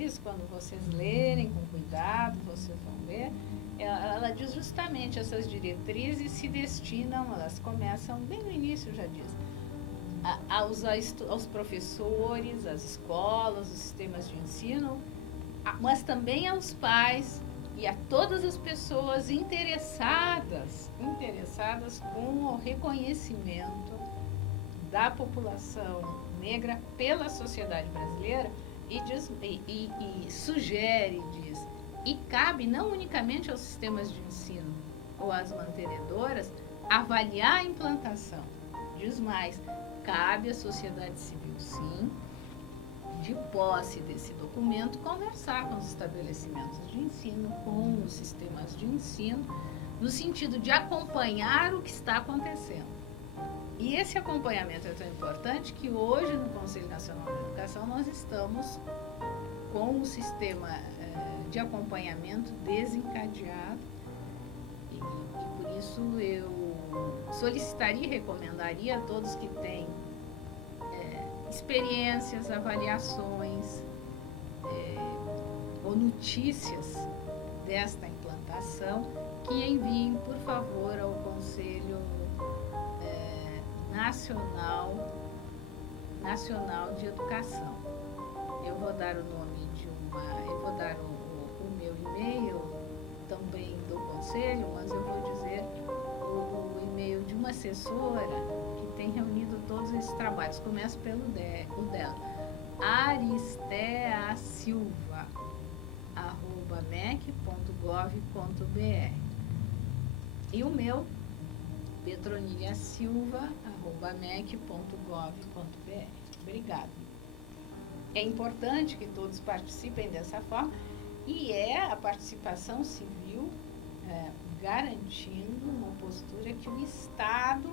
diretrizes, quando vocês lerem com cuidado, vocês vão ver, ela diz justamente essas diretrizes se destinam, elas começam bem no início, já diz, aos professores, às escolas, os sistemas de ensino, mas também aos pais e a todas as pessoas interessadas com o reconhecimento da população negra pela sociedade brasileira e sugere, diz, e cabe não unicamente aos sistemas de ensino ou às mantenedoras avaliar a implantação. Diz mais, cabe à sociedade civil, sim, de posse desse documento, conversar com os estabelecimentos de ensino, com os sistemas de ensino, no sentido de acompanhar o que está acontecendo. E esse acompanhamento é tão importante que hoje, no Conselho Nacional de Educação, nós estamos com o sistema de acompanhamento desencadeado e por isso eu solicitaria e recomendaria a todos que têm experiências, avaliações ou notícias desta implantação que enviem, por favor, ao Conselho Nacional de Educação. Eu vou dar o nome eu vou dar o meu e-mail também do Conselho, mas eu vou dizer o e-mail de uma assessora que tem reunido todos esses trabalhos. Começo pelo dela, aristeasilva@mec.gov.br, e o meu, petroniliasilva@mec.gov.br. Obrigada. É importante que todos participem dessa forma, e a participação civil garantindo uma postura que o Estado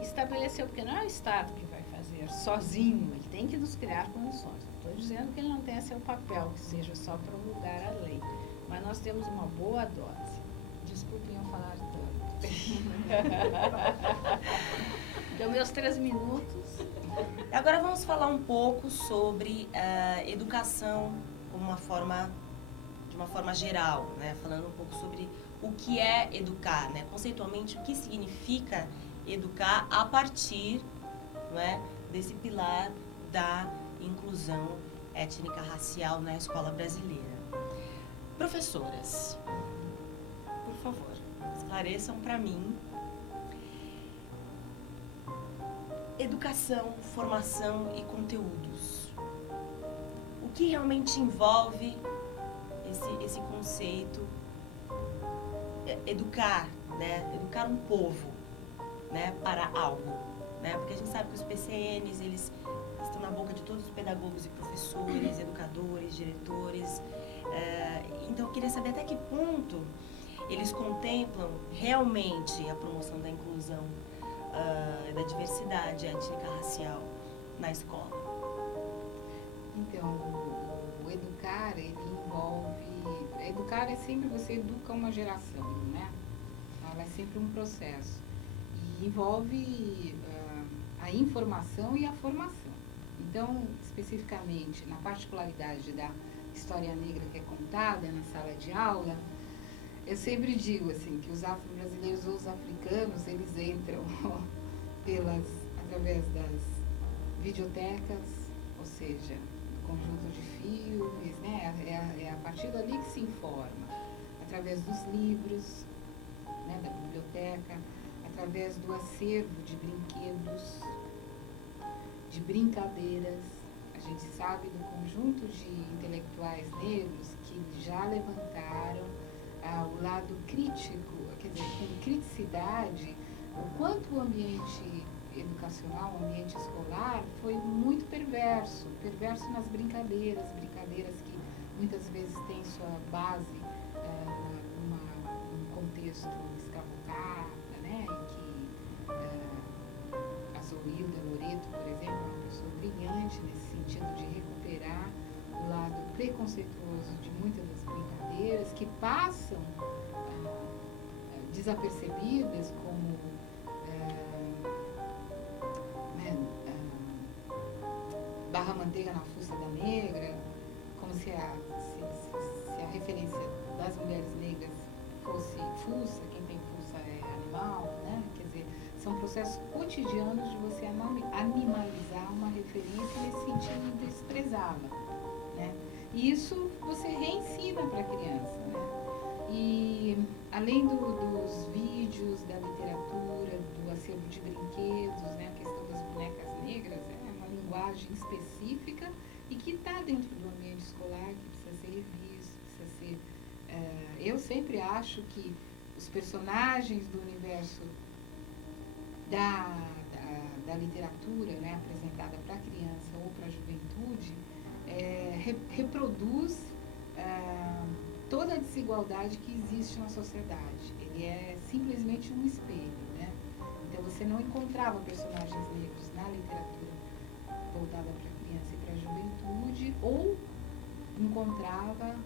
estabeleceu, porque não é o Estado que vai fazer sozinho, ele tem que nos criar condições. Não estou dizendo que ele não tenha seu papel, que seja só promulgar a lei, mas nós temos uma boa dose. Desculpem eu falar tanto. Deu meus 3 minutos. Agora vamos falar um pouco sobre educação como de uma forma geral, né? Falando um pouco sobre o que é educar, né? Conceitualmente, o que significa educar a partir, não é, desse pilar da inclusão étnica racial na escola brasileira. Professoras, por favor, esclareçam para mim educação, formação e conteúdos. O que realmente envolve esse conceito educar, né? Educar um povo, né? Para algo, né? Porque a gente sabe que os PCNs, eles estão na boca de todos os pedagogos e professores, educadores, diretores. Então eu queria saber até que ponto eles contemplam realmente a promoção da inclusão, da diversidade étnica racial na escola. Então, o educar, ele envolve... Educar é sempre você educa uma geração, né? Ela é sempre um processo. E envolve a informação e a formação. Então, especificamente, na particularidade da história negra que é contada na sala de aula, eu sempre digo assim, que os afro-brasileiros ou os africanos, eles entram através das videotecas, ou seja, conjunto de filmes, né? É a partir dali que se informa, através dos livros, né, da biblioteca, através do acervo de brinquedos, de brincadeiras. A gente sabe do conjunto de intelectuais negros que já levantaram o lado crítico, quer dizer, com criticidade, o quanto o ambiente educacional, o ambiente escolar foi muito perverso nas brincadeiras que muitas vezes têm sua base num contexto escravocrata, né, em que a Zoilda Loreto, por exemplo, é uma pessoa brilhante nesse sentido de recuperar o lado preconceituoso de muitas das brincadeiras que passam desapercebidas como barra manteiga na fuça da negra, como se a fuça, quem tem fuça é animal, né? Quer dizer, são processos cotidianos de você animalizar uma referência nesse sentido de desprezá-la, né? E isso você reensina para a criança, né? E além dos vídeos, da literatura, do acervo de brinquedos, né? A questão das bonecas negras é uma linguagem específica e que está dentro do ambiente escolar, que precisa ser revisto, precisa ser... eu sempre acho que os personagens do universo da literatura, né, apresentada para a criança ou para a juventude, reproduz toda a desigualdade que existe na sociedade. Ele é simplesmente um espelho, né? Então você não encontrava personagens negros na literatura voltada para a criança e para a juventude, ou encontrava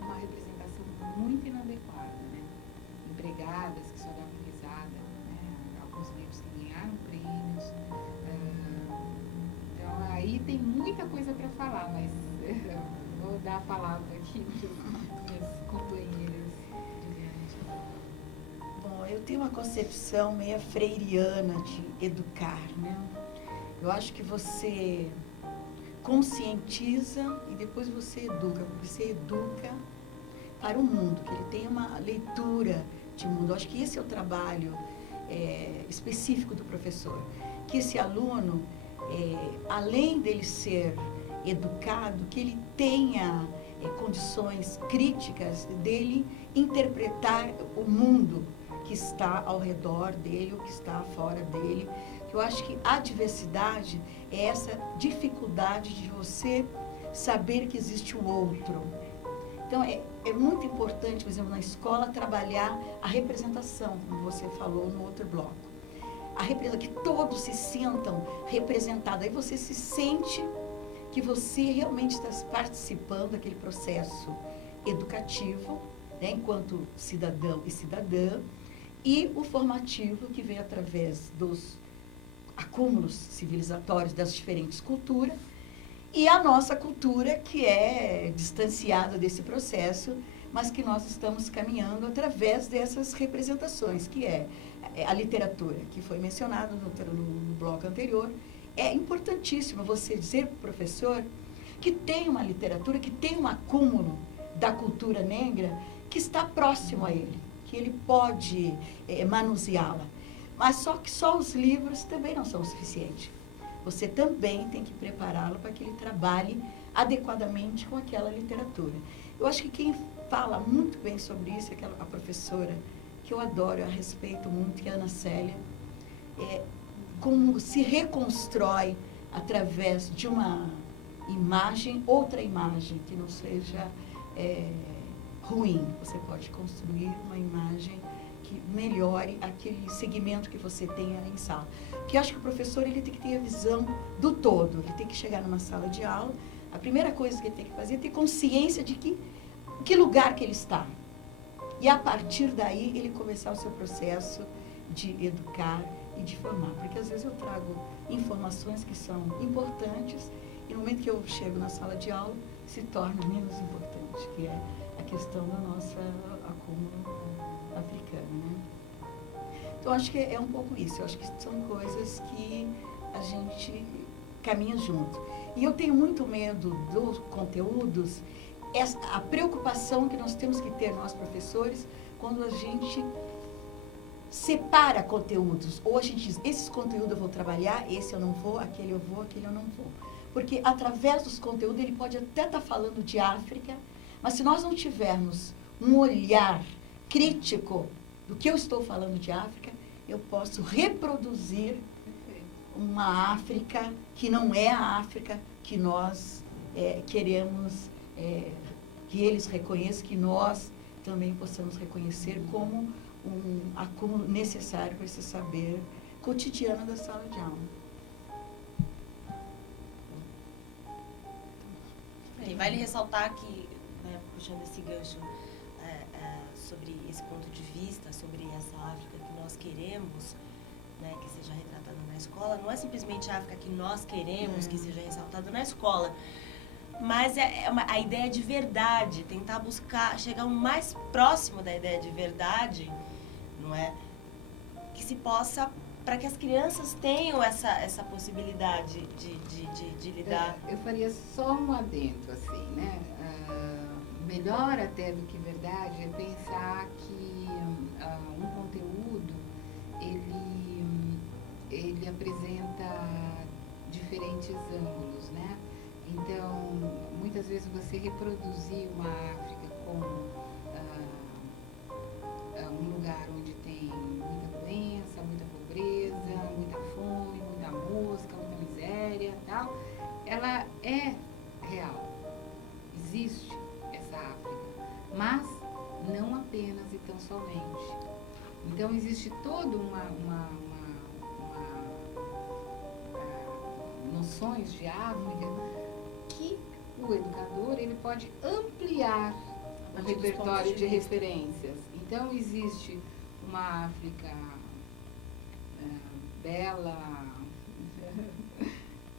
uma representação muito inadequada, né? Empregadas que só davam risada, né? Alguns livros que ganharam prêmios. Então aí tem muita coisa para falar, mas vou dar a palavra aqui para minhas companheiras. Bom, eu tenho uma concepção meio freiriana de educar, né? Eu acho que você conscientiza e depois você educa. Você educa para o mundo, que ele tenha uma leitura de mundo. Eu acho que esse é o trabalho específico do professor. Que esse aluno, além dele ser educado, que ele tenha condições críticas dele interpretar o mundo que está ao redor dele ou que está fora dele. Eu acho que a diversidade é essa dificuldade de você saber que existe o outro. Então, é muito importante, por exemplo, na escola, trabalhar a representação, como você falou no outro bloco. Que todos se sintam representados. Aí você se sente que você realmente está participando daquele processo educativo, né, enquanto cidadão e cidadã, e o formativo que vem através dos acúmulos civilizatórios das diferentes culturas, e a nossa cultura que é distanciada desse processo, mas que nós estamos caminhando através dessas representações, que é a literatura, que foi mencionado no bloco anterior. É importantíssimo você dizer para o professor que tem uma literatura, que tem um acúmulo da cultura negra que está próximo a ele, que ele pode manuseá-la. Mas só que só os livros também não são o suficiente. Você também tem que prepará-lo para que ele trabalhe adequadamente com aquela literatura. Eu acho que quem fala muito bem sobre isso é a professora, que eu adoro, eu a respeito muito, que é a Ana Célia. Como se reconstrói através de uma imagem, outra imagem, que não seja ruim. Você pode construir uma imagem que melhore aquele segmento que você tenha em sala. Porque eu acho que o professor ele tem que ter a visão do todo. Ele tem que chegar numa sala de aula, a primeira coisa que ele tem que fazer é ter consciência de que lugar que ele está. E a partir daí ele começar o seu processo de educar e de formar. Porque às vezes eu trago informações que são importantes e no momento que eu chego na sala de aula se torna menos importante, que é a questão da nossa acúmulo africano, né? Então, acho que é um pouco isso. Eu acho que são coisas que a gente caminha junto. E eu tenho muito medo dos conteúdos, a preocupação que nós temos que ter, nós professores, quando a gente separa conteúdos. Ou a gente diz, esses conteúdos eu vou trabalhar, esse eu não vou, aquele eu vou, aquele eu não vou. Porque através dos conteúdos ele pode até estar falando de África, mas se nós não tivermos um olhar crítico do que eu estou falando de África, eu posso reproduzir uma África que não é a África que nós queremos que eles reconheçam, que nós também possamos reconhecer como um acúmulo necessário para esse saber cotidiano da sala de aula. E vale ressaltar que, né, puxando esse gancho sobre esse ponto de vista, sobre essa África que nós queremos, né, que seja retratada na escola, não é simplesmente a África que nós queremos que seja ressaltada na escola, mas a ideia de verdade, tentar buscar, chegar o mais próximo da ideia de verdade, não é? Que se possa, para que as crianças tenham essa possibilidade de lidar. Eu faria só um adendo, assim, né? Melhor até do que verdade é pensar que um conteúdo, ele apresenta diferentes ângulos, né? Então, muitas vezes você reproduzir uma África com um lugar onde tem muita doença, muita pobreza, muita fome, muita mosca, muita miséria, tal, ela é real. Existe essa África, mas não apenas e tão somente. Então, existe toda noções de África que o educador ele pode ampliar o repertório de referências. Então, existe uma África bela,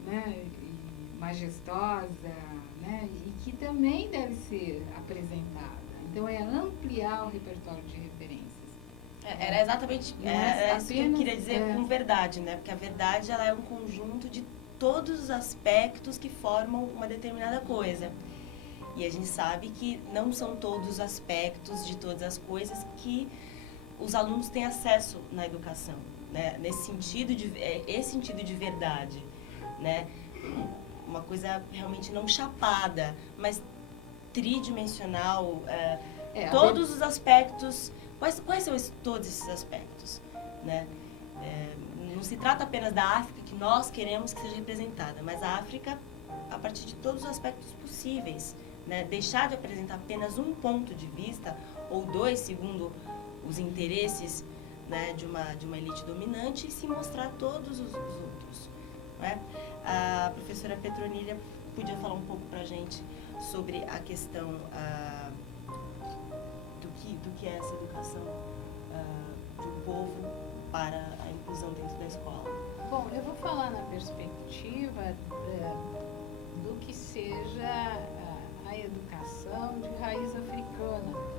né, e majestosa, né, e que também deve ser apresentada. Então, é ampliar o repertório de referências. Era exatamente isso que eu queria dizer com verdade, né? Porque a verdade ela é um conjunto de todos os aspectos que formam uma determinada coisa. E a gente sabe que não são todos os aspectos de todas as coisas que os alunos têm acesso na educação, né? Nesse sentido esse sentido de verdade, né? Uma coisa realmente não chapada, mas tridimensional, todos os aspectos. Quais são todos esses aspectos, né? Não se trata apenas da África que nós queremos que seja representada, mas a África a partir de todos os aspectos possíveis, né? Deixar de apresentar apenas um ponto de vista ou dois segundo os interesses, né, de uma elite dominante e se mostrar todos os outros, né? A professora Petronília podia falar um pouco para a gente sobre a questão do que é essa educação de um povo para a inclusão dentro da escola. Bom, eu vou falar na perspectiva do que seja a educação de raiz africana.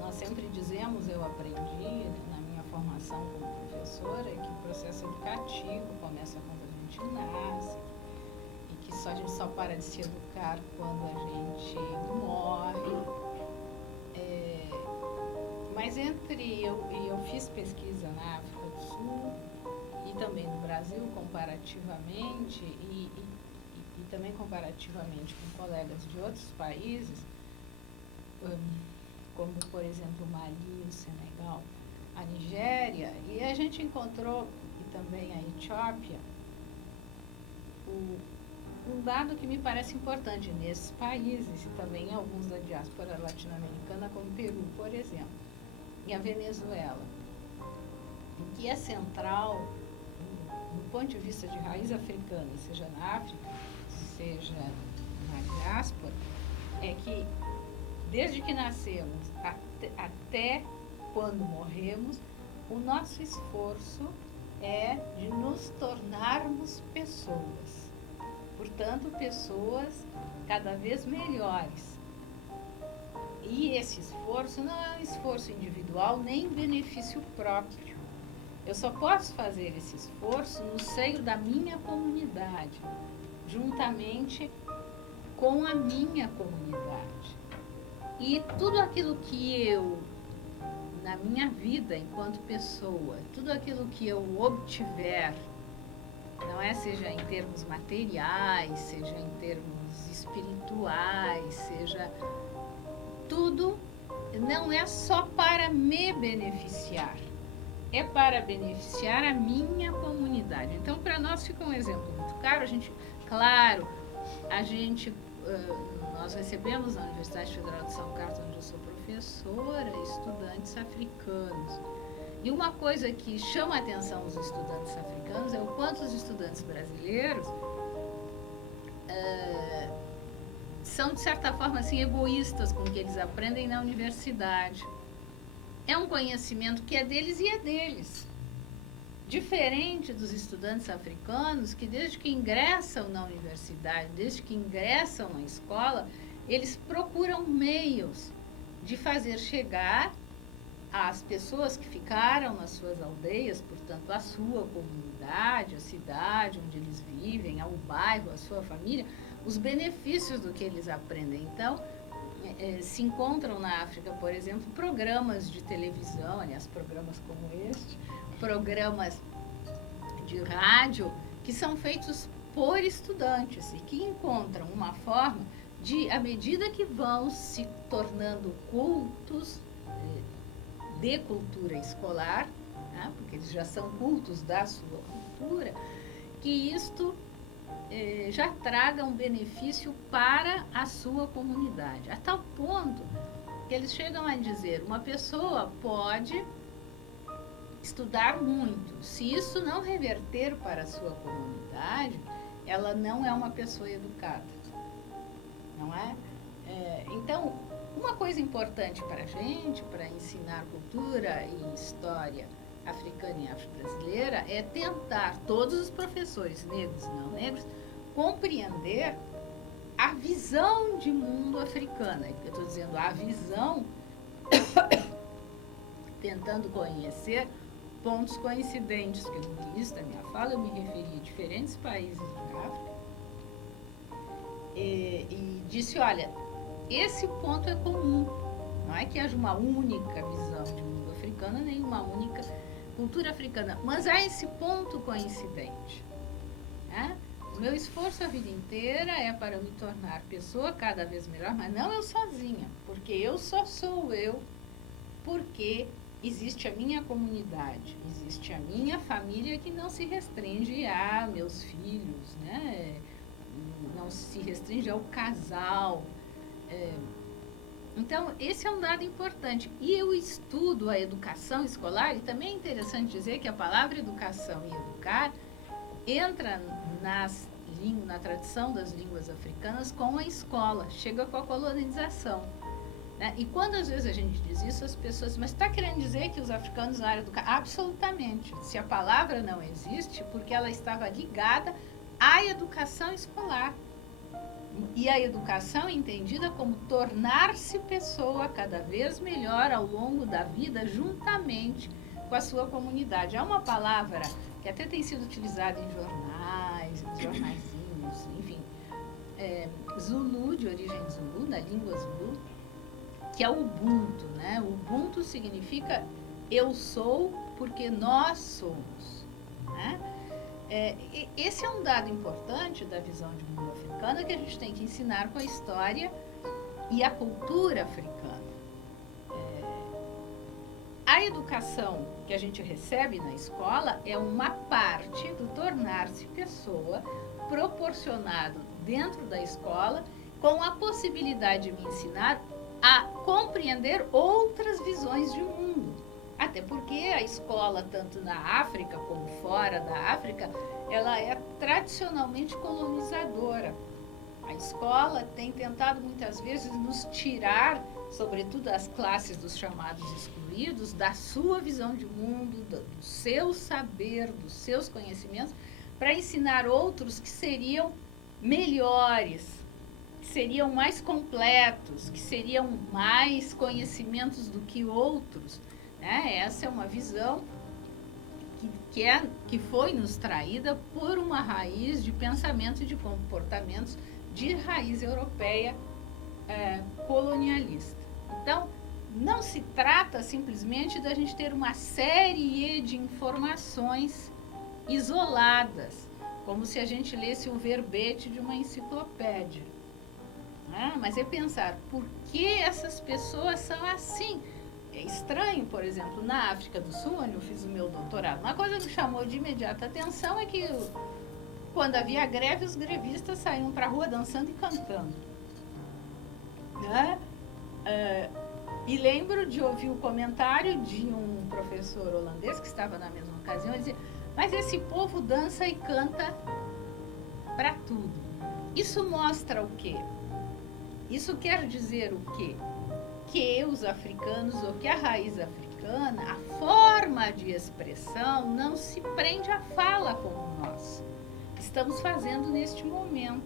Nós sempre dizemos, eu aprendi na minha formação como professora, que o processo educativo começa quando a gente nasce, e que a gente só para de se educar quando a gente morre. Mas eu fiz pesquisa na África do Sul e também no Brasil comparativamente e também comparativamente com colegas de outros países, como por exemplo o Mali, o Senegal, a Nigéria, e a gente encontrou, e também a Etiópia, um dado que me parece importante nesses países e também em alguns da diáspora latino-americana, como Peru, por exemplo, e a Venezuela, em que é central, do ponto de vista de raiz africana, seja na África, seja na diáspora, é que desde que nascemos até quando morremos, o nosso esforço é de nos tornarmos pessoas. Portanto, pessoas cada vez melhores. E esse esforço não é um esforço individual nem benefício próprio. Eu só posso fazer esse esforço no seio da minha comunidade, juntamente com a minha comunidade. E tudo aquilo que eu, na minha vida enquanto pessoa, tudo aquilo que eu obtiver, não é, seja em termos materiais, seja em termos espirituais, seja tudo, não é só para me beneficiar, é para beneficiar a minha comunidade. Então, para nós fica um exemplo muito claro, nós recebemos na Universidade Federal de São Carlos, onde eu sou professora, estudantes africanos. E uma coisa que chama a atenção dos estudantes africanos é o quanto os estudantes brasileiros são, de certa forma, assim, egoístas com o que eles aprendem na universidade. É um conhecimento que é deles e é deles. Diferente dos estudantes africanos que desde que ingressam na universidade, desde que ingressam na escola, eles procuram meios de fazer chegar às pessoas que ficaram nas suas aldeias, portanto, à sua comunidade, à cidade onde eles vivem, ao bairro, à sua família, os benefícios do que eles aprendem. Então, se encontram na África, por exemplo, programas de televisão, aliás, programas como este, programas de rádio, que são feitos por estudantes e que encontram uma forma de, à medida que vão se tornando cultos de cultura escolar, né, porque eles já são cultos da sua cultura, que isto já traga um benefício para a sua comunidade, a tal ponto que eles chegam a dizer, uma pessoa pode estudar muito, se isso não reverter para a sua comunidade, ela não é uma pessoa educada, não é? Então, uma coisa importante para a gente, para ensinar cultura e história africana e afro-brasileira, é tentar, todos os professores negros e não negros, compreender a visão de mundo africana. Eu estou dizendo a visão, tentando conhecer pontos coincidentes, porque no início da minha fala eu me referi a diferentes países da África e disse, olha, esse ponto é comum, não é que haja uma única visão de mundo africano, nem uma única cultura africana, mas há esse ponto coincidente, né? O meu esforço a vida inteira é para me tornar pessoa cada vez melhor, mas não eu sozinha, porque eu só sou eu, porque existe a minha comunidade, existe a minha família que não se restringe a meus filhos, né? Não se restringe ao casal. Então, esse é um dado importante. E eu estudo a educação escolar, e também é interessante dizer que a palavra educação e educar entra na tradição das línguas africanas com a escola, chega com a colonização. Né? E quando às vezes a gente diz isso, as pessoas, mas está querendo dizer que os africanos não eram educados? Absolutamente. Se a palavra não existe, porque ela estava ligada à educação escolar. E a educação entendida como tornar-se pessoa cada vez melhor ao longo da vida, juntamente com a sua comunidade. Há uma palavra que até tem sido utilizada em jornais, jornaizinhos, enfim, Zulu, de origem Zulu, na língua Zulu, que é o Ubuntu, né? O Ubuntu significa eu sou porque nós somos, né? Esse é um dado importante da visão de mundo africana que a gente tem que ensinar com a história e a cultura africana. A educação que a gente recebe na escola é uma parte do tornar-se pessoa proporcionado dentro da escola com a possibilidade de me ensinar a compreender outras visões de mundo. Até porque a escola, tanto na África como fora da África, ela é tradicionalmente colonizadora. A escola tem tentado muitas vezes nos tirar, sobretudo as classes dos chamados excluídos, da sua visão de mundo, do seu saber, dos seus conhecimentos, para ensinar outros que seriam melhores, que seriam mais completos, que seriam mais conhecimentos do que outros. Essa é uma visão que foi nos traída por uma raiz de pensamento e de comportamentos de raiz europeia colonialista. Então, não se trata simplesmente da gente ter uma série de informações isoladas, como se a gente lesse o verbete de uma enciclopédia. Mas é pensar, por que essas pessoas são assim? É estranho, por exemplo, na África do Sul, onde eu fiz o meu doutorado, uma coisa que chamou de imediata atenção é que quando havia greve, os grevistas saíam para a rua dançando e cantando. Né? E lembro de ouvir o comentário de um professor holandês que estava na mesma ocasião, ele dizia, mas esse povo dança e canta para tudo. Isso mostra o quê? Isso quer dizer o quê? Que os africanos, ou que a raiz africana, africana, a forma de expressão não se prende à fala como nós estamos fazendo neste momento.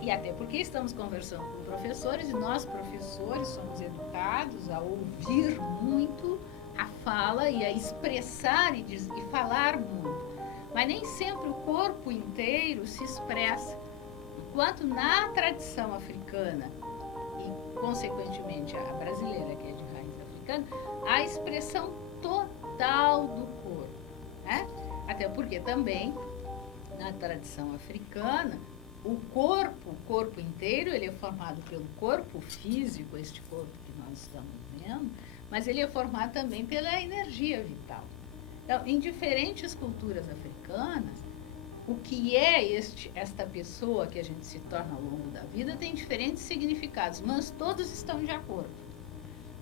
E até porque estamos conversando com professores, e nós, professores, somos educados a ouvir muito a fala e a expressar e falar muito. Mas nem sempre o corpo inteiro se expressa. Enquanto na tradição africana, e consequentemente a brasileira, que é de raiz africana, a expressão total do corpo. Né? Até porque também, na tradição africana, o corpo inteiro, ele é formado pelo corpo físico, este corpo que nós estamos vendo, mas ele é formado também pela energia vital. Então, em diferentes culturas africanas, o que é esta pessoa que a gente se torna ao longo da vida tem diferentes significados, mas todos estão de acordo.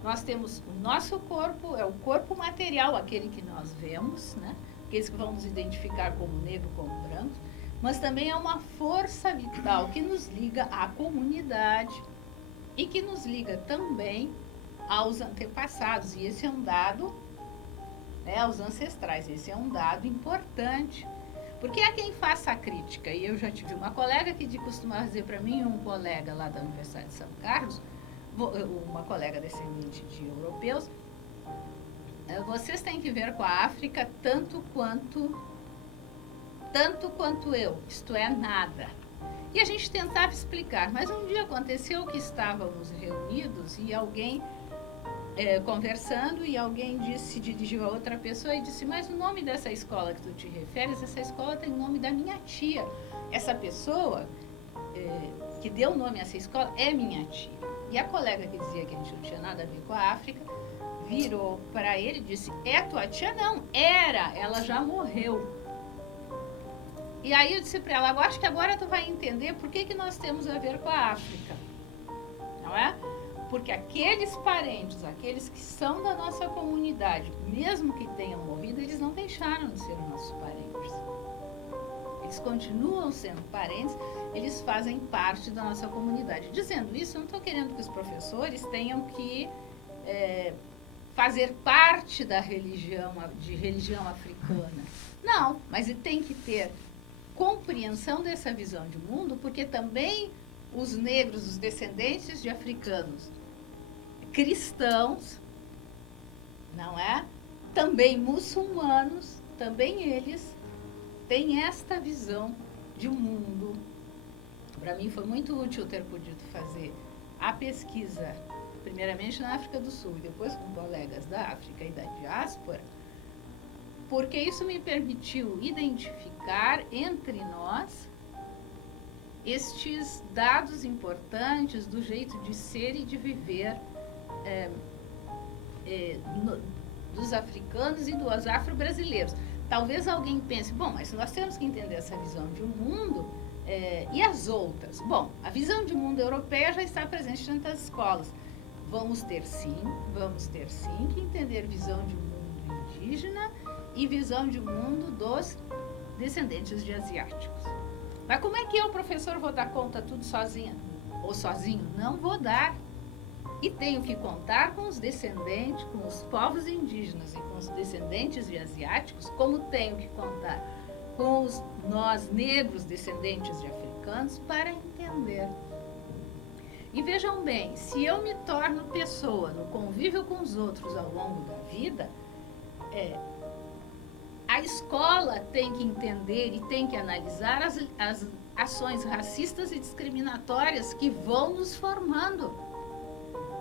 Nós temos o nosso corpo, é o corpo material, aquele que nós vemos, né? Aqueles que vamos identificar como negro, como branco, mas também é uma força vital que nos liga à comunidade e que nos liga também aos antepassados. E esse é um dado, aos ancestrais, esse é um dado importante. Porque há quem faça a crítica, e eu já tive uma colega que costumava dizer para mim, um colega lá da Universidade de São Carlos, uma colega descendente de europeus, vocês têm que ver com a África tanto quanto eu, isto é, nada. E a gente tentava explicar, mas um dia aconteceu que estávamos reunidos e alguém conversando, e alguém se dirigiu a outra pessoa e disse, mas o nome dessa escola que tu te referes, essa escola tem o nome da minha tia. Essa pessoa que deu o nome a essa escola é minha tia. E a colega que dizia que a gente não tinha nada a ver com a África, virou para ele e disse, é tua tia? Não, ela já morreu. E aí eu disse para ela, eu acho que agora tu vai entender por que nós temos a ver com a África, não é? Porque aqueles parentes, aqueles que são da nossa comunidade, mesmo que tenham morrido, eles não deixaram de ser nossos parentes. Eles continuam sendo parentes, eles fazem parte da nossa comunidade. Dizendo isso, eu não estou querendo que os professores tenham que fazer parte da religião africana. Não, mas tem que ter compreensão dessa visão de mundo, porque também os negros, os descendentes de africanos cristãos, não é? Também muçulmanos, também eles têm esta visão de mundo. Para mim foi muito útil ter podido fazer a pesquisa, primeiramente na África do Sul e depois com colegas da África e da diáspora, porque isso me permitiu identificar entre nós estes dados importantes do jeito de ser e de viver dos africanos e dos afro-brasileiros. Talvez alguém pense, bom, mas nós temos que entender essa visão de mundo e as outras. Bom, a visão de mundo europeia já está presente dentro das escolas. Vamos ter sim que entender visão de mundo indígena e visão de mundo dos descendentes de asiáticos. Mas como é que eu, professor, vou dar conta tudo sozinha? Ou sozinho? Não vou dar. E tenho que contar com os descendentes, com os povos indígenas e com os descendentes de asiáticos, como tenho que contar com nós negros descendentes de africanos para entender. E vejam bem, se eu me torno pessoa no convívio com os outros ao longo da vida, a escola tem que entender e tem que analisar as ações racistas e discriminatórias que vão nos formando.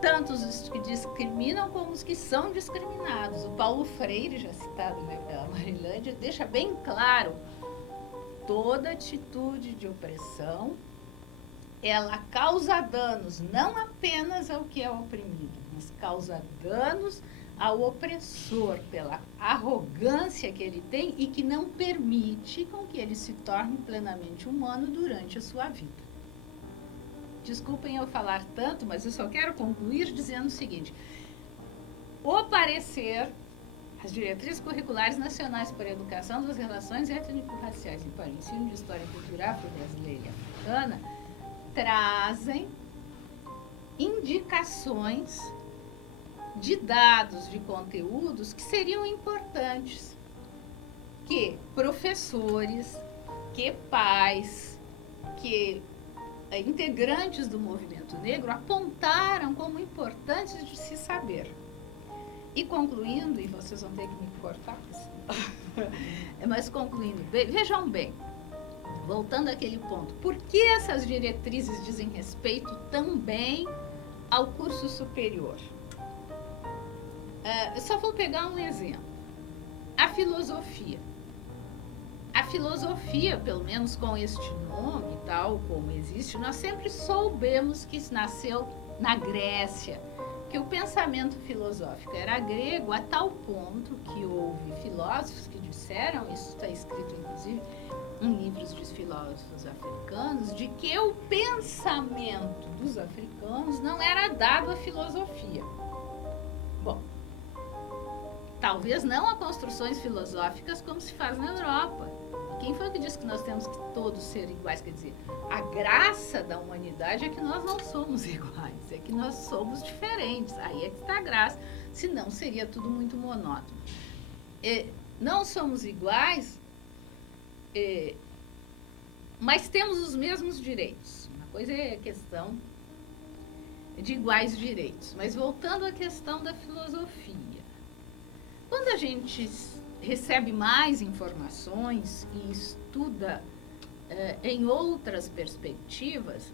Tanto os que discriminam como os que são discriminados. O Paulo Freire, já citado pela Marilândia, deixa bem claro, toda atitude de opressão, ela causa danos não apenas ao que é oprimido, mas causa danos ao opressor pela arrogância que ele tem e que não permite com que ele se torne plenamente humano durante a sua vida. Desculpem eu falar tanto, mas eu só quero concluir dizendo o seguinte. O parecer, as diretrizes curriculares nacionais para a educação das relações étnico-raciais e para o ensino de história e cultura afro-brasileira e africana, trazem indicações de dados, de conteúdos que seriam importantes, que professores, que pais, que integrantes do movimento negro apontaram como importantes de se saber. E concluindo, e vocês vão ter que me cortar, mas concluindo, vejam bem, voltando àquele ponto, por que essas diretrizes dizem respeito também ao curso superior? Eu só vou pegar um exemplo. A filosofia. A filosofia, pelo menos com este nome, tal como existe, nós sempre soubemos que nasceu na Grécia, que o pensamento filosófico era grego, a tal ponto que houve filósofos que disseram, isso está escrito inclusive em livros de filósofos africanos, de que o pensamento dos africanos não era dado à filosofia. Bom, talvez não a construções filosóficas como se faz na Europa. Quem foi que disse que nós temos que todos ser iguais? Quer dizer, a graça da humanidade é que nós não somos iguais, é que nós somos diferentes. Aí é que está a graça, senão seria tudo muito monótono. Não somos iguais, mas temos os mesmos direitos. Uma coisa é a questão de iguais direitos. Mas voltando à questão da filosofia. Quando a gente recebe mais informações e estuda em outras perspectivas,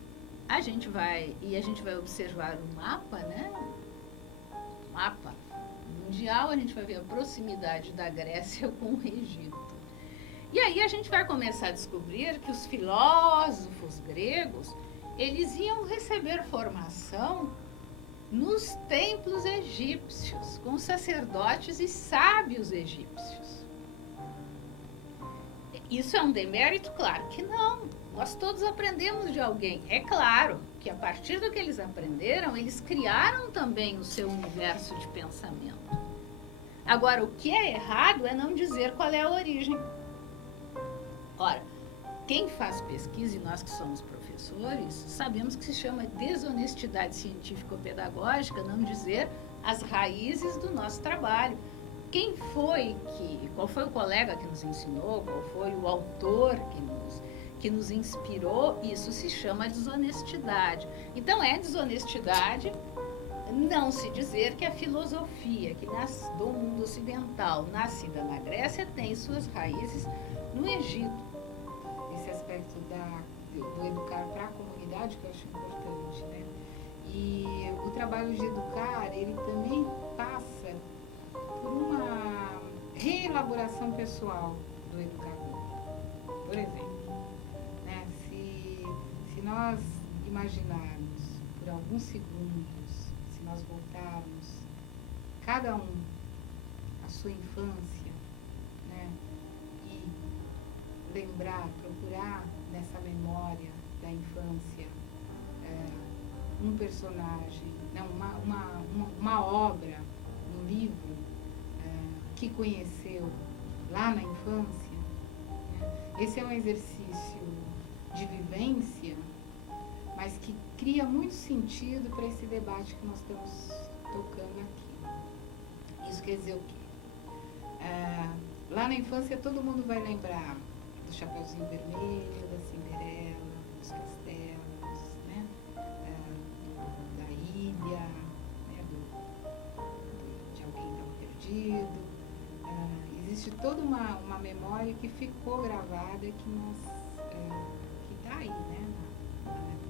a gente vai observar o mapa, né? O mapa mundial, a gente vai ver a proximidade da Grécia com o Egito. E aí a gente vai começar a descobrir que os filósofos gregos, eles iam receber formação nos templos egípcios, com sacerdotes e sábios egípcios. Isso é um demérito? Claro que não. Nós todos aprendemos de alguém. É claro que a partir do que eles aprenderam, eles criaram também o seu universo de pensamento. Agora, o que é errado é não dizer qual é a origem. Ora, quem faz pesquisa, e nós que somos professores, sabemos que se chama desonestidade científico-pedagógica não dizer as raízes do nosso trabalho. Qual foi o colega que nos ensinou, qual foi o autor que nos inspirou, isso se chama desonestidade. Então, é desonestidade não se dizer que a filosofia do mundo ocidental, nascida na Grécia, tem suas raízes no Egito. Esse aspecto do educar para a comunidade que eu acho importante, né? E o trabalho de educar, ele também passa por uma reelaboração pessoal do educador. Por exemplo, né? Se nós imaginarmos por alguns segundos, se nós voltarmos cada um à sua infância, né? E procurar nessa memória da infância um personagem, não, uma obra, um livro que conheceu lá na infância, né? Esse é um exercício de vivência, mas que cria muito sentido para esse debate que nós estamos tocando aqui. Isso quer dizer o quê? Lá na infância todo mundo vai lembrar do Chapeuzinho Vermelho, da Cinderela, dos castelos, né? Da ilha, né? De alguém que estava perdido. Existe toda uma memória que ficou gravada e que está aí, né?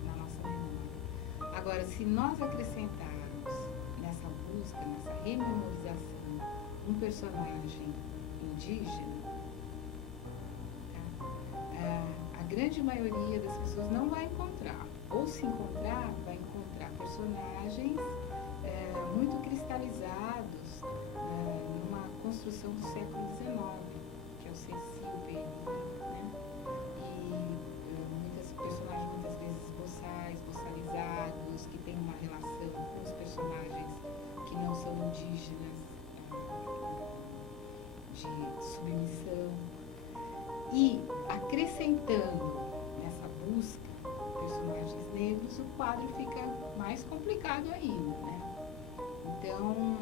Na nossa memória. Agora, se nós acrescentarmos nessa busca, nessa rememorização, um personagem indígena, a grande maioria das pessoas não vai encontrar. Ou se encontrar, vai encontrar personagens muito cristalizados numa construção do século XIX, que é o Cecil período, né? E muitas personagens, muitas vezes boçalizados, que têm uma relação com os personagens que não são indígenas, de submissão. E acrescentando nessa busca personagens negros, o quadro fica mais complicado ainda, né? Então,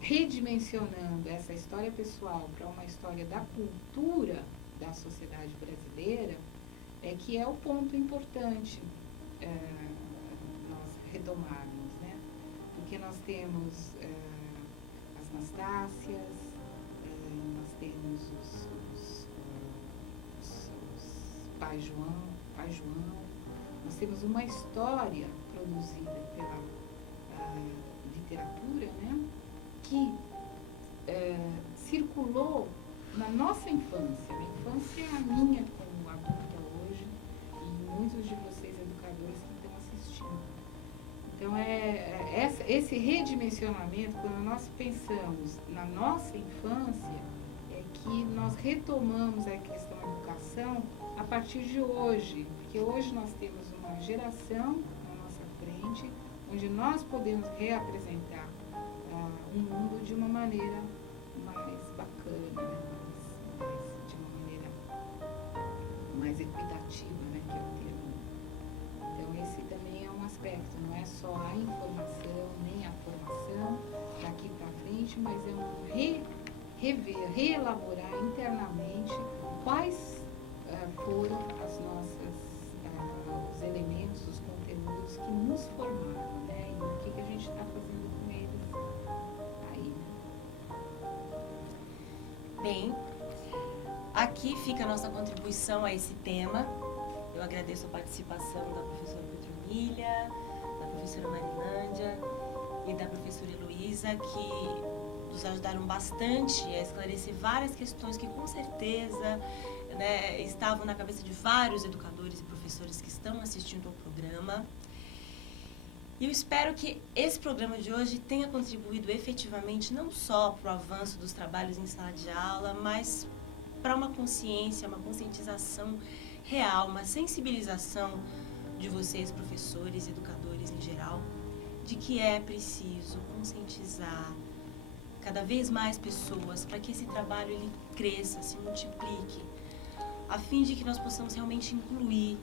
redimensionando essa história pessoal para uma história da cultura da sociedade brasileira, é que é o ponto importante nós retomarmos, né? Porque nós temos as Anastácias, nós temos os Pai João, nós temos uma história produzida pela literatura, né? Que circulou na nossa infância. A infância é a minha como adulta hoje e muitos de vocês educadores que estão assistindo. Então, esse redimensionamento, quando nós pensamos na nossa infância, é que nós retomamos a questão da educação a partir de hoje, porque hoje nós temos uma geração na nossa frente, onde nós podemos reapresentar um mundo de uma maneira mais bacana, né? De uma maneira mais equitativa, né? Que é o termo. Então, esse também é um aspecto, não é só a informação, nem a formação daqui para frente, mas é um rever, reelaborar internamente quais foram as nossas, os elementos, os conteúdos que nos formaram, né? E o que a gente está fazendo com eles aí. Bem, aqui fica a nossa contribuição a esse tema. Eu agradeço a participação da professora Petronilha, da professora Marilândia e da professora Heloísa, que nos ajudaram bastante a esclarecer várias questões que com certeza, né, estavam na cabeça de vários educadores e professores que estão assistindo ao programa. E eu espero que esse programa de hoje tenha contribuído efetivamente não só para o avanço dos trabalhos em sala de aula, mas para uma consciência, uma conscientização real, uma sensibilização de vocês, professores, educadores em geral, de que é preciso conscientizar cada vez mais pessoas para que esse trabalho ele cresça, se multiplique, a fim de que nós possamos realmente incluir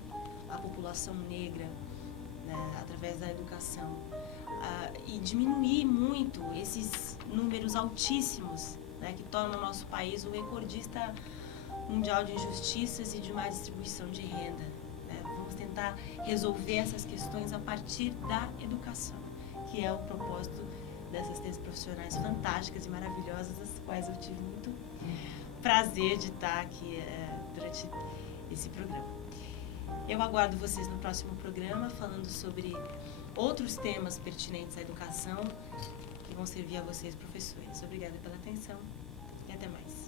a população negra, né, através da educação, e diminuir muito esses números altíssimos, né, que tornam o nosso país o recordista mundial de injustiças e de má distribuição de renda. Né? Vamos tentar resolver essas questões a partir da educação, que é o propósito dessas três profissionais fantásticas e maravilhosas, as quais eu tive muito prazer de estar aqui durante esse programa. Eu aguardo vocês no próximo programa, falando sobre outros temas pertinentes à educação, que vão servir a vocês, professores. Obrigada pela atenção e até mais.